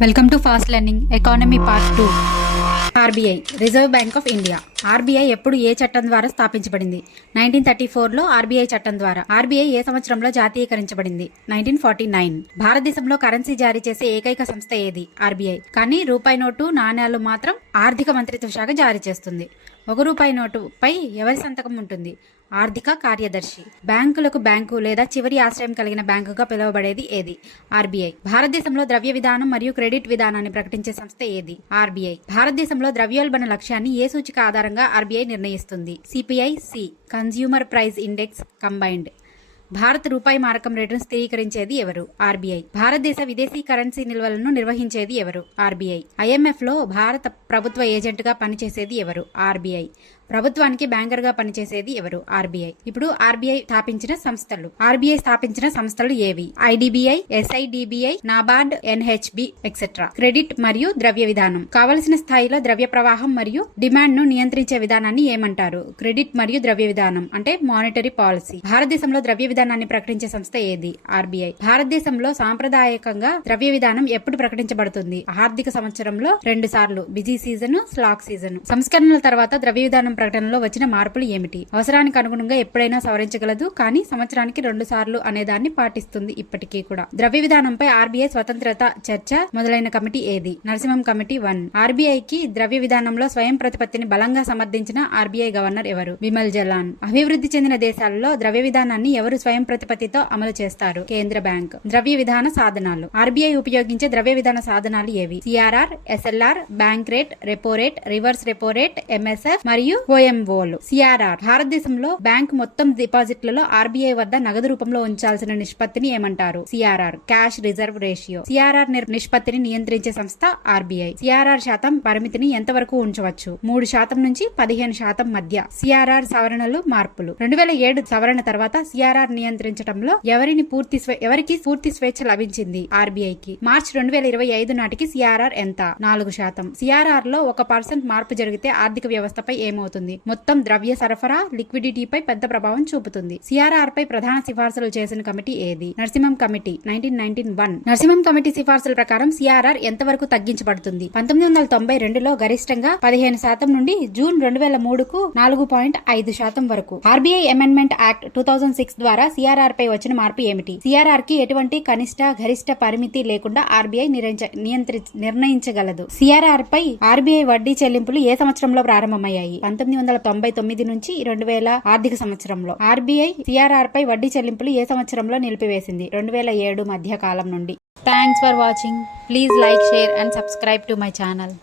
Welcome to fast learning economy part two RBI reserve bank of India RBI ఎప్పుడు ఏ చట్టం ద్వారా స్థాపించబడింది? నైన్టీన్ థర్టీ ఫోర్లో ఆర్బీఐ చట్టం ద్వారా. ఆర్బీఐ ఏ సంవత్సరంలో జాతీయకరించబడింది? నైన్టీన్ ఫార్టీ నైన్ భారతదేశంలో కరెన్సీ జారీ చేసే ఏకైక సంస్థ ఏది? ఆర్బీఐ కానీ రూపాయి నోటు నాణ్యాలు మాత్రం ఆర్థిక మంత్రిత్వ శాఖ జారీ చేస్తుంది. ఒక రూపాయి నోటుపై ఎవరి సంతకం ఉంటుంది? ఆర్థిక కార్యదర్శి. బ్యాంకులకు బ్యాంకు లేదా చివరి ఆశ్రయం కలిగిన బ్యాంకుగా పిలువబడేది ఏది? ఆర్బీఐ. భారతదేశంలో ద్రవ్య విధానం మరియు క్రెడిట్ విధానాన్ని ప్రకటించే సంస్థ ఏది? ఆర్బీఐ. భారతదేశంలో ద్రవ్యోల్బణ లక్ష్యాన్ని ఏ సూచిక ఆధారంగా ఆర్బీఐ నిర్ణయిస్తుంది? CPI C. Consumer price index combined భారత రూపాయి మారకం రేటును స్థిరీకరించేది ఎవరు? ఆర్బీఐ. భారతదేశ విదేశీ కరెన్సీ నిల్వలను నిర్వహించేది ఎవరు? ఆర్బీఐ. ఐఎంఎఫ్లో భారత ప్రభుత్వ ఏజెంట్గా పనిచేసేది ఎవరు? ఆర్బీఐ. ప్రభుత్వానికి బ్యాంకర్గా పనిచేసేది ఎవరు? ఆర్బీఐ. ఇప్పుడు ఆర్బీఐ స్థాపించిన సంస్థలు. ఆర్బీఐ స్థాపించిన సంస్థలు ఏవి? IDBI SIDBI NABARD NHB etcetera. Credit మరియు ద్రవ్య విధానం. కావలసిన స్థాయిలో ద్రవ్య ప్రవాహం మరియు డిమాండ్ను నియంత్రించే విధానాన్ని ఏమంటారు? క్రెడిట్ మరియు ద్రవ్య విధానం అంటే మానిటరీ పాలసీ. భారతదేశంలో ద్రవ్య విధానాన్ని ప్రకటించే సంస్థ ఏది? ఆర్బీఐ. భారతదేశంలో సాంప్రదాయకంగా ద్రవ్య విధానం ఎప్పుడు ప్రకటించబడుతుంది? ఆర్థిక సంవత్సరంలో రెండు సార్లు. Busy season slack season. సంస్కరణల తర్వాత ద్రవ్య విధానం ప్రకటనలో వచ్చిన మార్పులు ఏమిటి? అవసరానికి అనుగుణంగా ఎప్పుడైనా సవరించగలదు కానీ సంవత్సరానికి రెండు సార్లు అనే దాన్ని పాటిస్తుంది ఇప్పటికీ కూడా. ద్రవ్య విధానంపై ఆర్బీఐ స్వతంత్రత చర్చ మొదలైన కమిటీ ఏది? Narasimham committee one. ఆర్బీఐకి ద్రవ్య విధానంలో స్వయం ప్రతిపత్తిని బలంగా సమర్థించిన ఆర్బీఐ గవర్నర్ ఎవరు? విమల్ జలాన్. అభివృద్ధి చెందిన దేశాలలో ద్రవ్య విధానాన్ని ఎవరు స్వయం ప్రతిపత్తితో అమలు చేస్తారు? కేంద్ర బ్యాంక్. ద్రవ్య విధాన సాధనాలు. ఆర్బీఐ ఉపయోగించే ద్రవ్య విధాన సాధనాలు ఏవి? CRR SLR bank rate repo rate reverse repo rate MSF మరియు ఓఎంఓలు సిఆర్ఆర్ భారతదేశంలో బ్యాంక్ మొత్తం డిపాజిట్లలో ఆర్బీఐ వద్ద నగదు రూపంలో ఉంచాల్సిన నిష్పత్తిని ఏమంటారు? CRR cash reserve ratio. CRR నిష్పత్తిని నియంత్రించే సంస్థ ఆర్బీఐ సిఆర్ఆర్ శాతం పరిమితిని ఎంతవరకు ఉంచవచ్చు? మూడు శాతం నుంచి పదిహేను శాతం మధ్య. సిఆర్ఆర్ సవరణలు మార్పులు. రెండు వేల ఏడు సవరణ తర్వాత సిఆర్ఆర్ నియంత్రించడంలో ఎవరిని పూర్తి ఎవరికి పూర్తి స్వేచ్ఛ లభించింది ఆర్బీఐకి మార్చి రెండు వేల ఇరవై ఐదు నాటికి సిఆర్ఆర్ ఎంత? నాలుగు శాతం. సిఆర్ఆర్లో ఒక పర్సెంట్ మార్పు జరిగితే ఆర్థిక వ్యవస్థపై ఏమవుతుంది? మొత్తం ద్రవ్య సరఫరా లిక్విడిటీపై పెద్ద ప్రభావం చూపుతుంది. సిఆర్ఆర్ పై ప్రధాన సిఫార్సులు చేసిన కమిటీ ఏది? Narasimham committee nineteen nineteen one Narasimham committee సిఫార్సుల ప్రకారం సిఆర్ఆర్ ఎంతవరకు తగ్గించబడుతుంది? పంతొమ్మిది వందల తొంభై రెండులో గరిష్టంగా పదిహేను శాతం నుండి జూన్ రెండు వేల మూడుకు నాలుగు పాయింట్ ఐదు శాతం వరకు. RBI amendment act two thousand six ద్వారా సిఆర్ఆర్ పై వచ్చిన మార్పు ఏమిటి? సిఆర్ఆర్కి ఎటువంటి కనిష్ట గరిష్ట పరిమితి లేకుండా ఆర్బీఐ నియంత్రి నిర్ణయించగలదు. సిఆర్ఆర్ పై ఆర్బీఐ వడ్డీ చెల్లింపులు ఏ సంవత్సరంలో ప్రారంభమయ్యాయి? పంతొమ్మిది వందల తొంభై తొమ్మిది నుంచి రెండు వేల ఆర్థిక సంవత్సరంలో. ఆర్బీఐ సిఆర్ఆర్ పై వడ్డీ చెల్లింపులు ఏ సంవత్సరంలో నిలిపివేసింది? రెండు వేల ఏడు మధ్య కాలం నుండి. Thanks for watching please like share and subscribe to my channel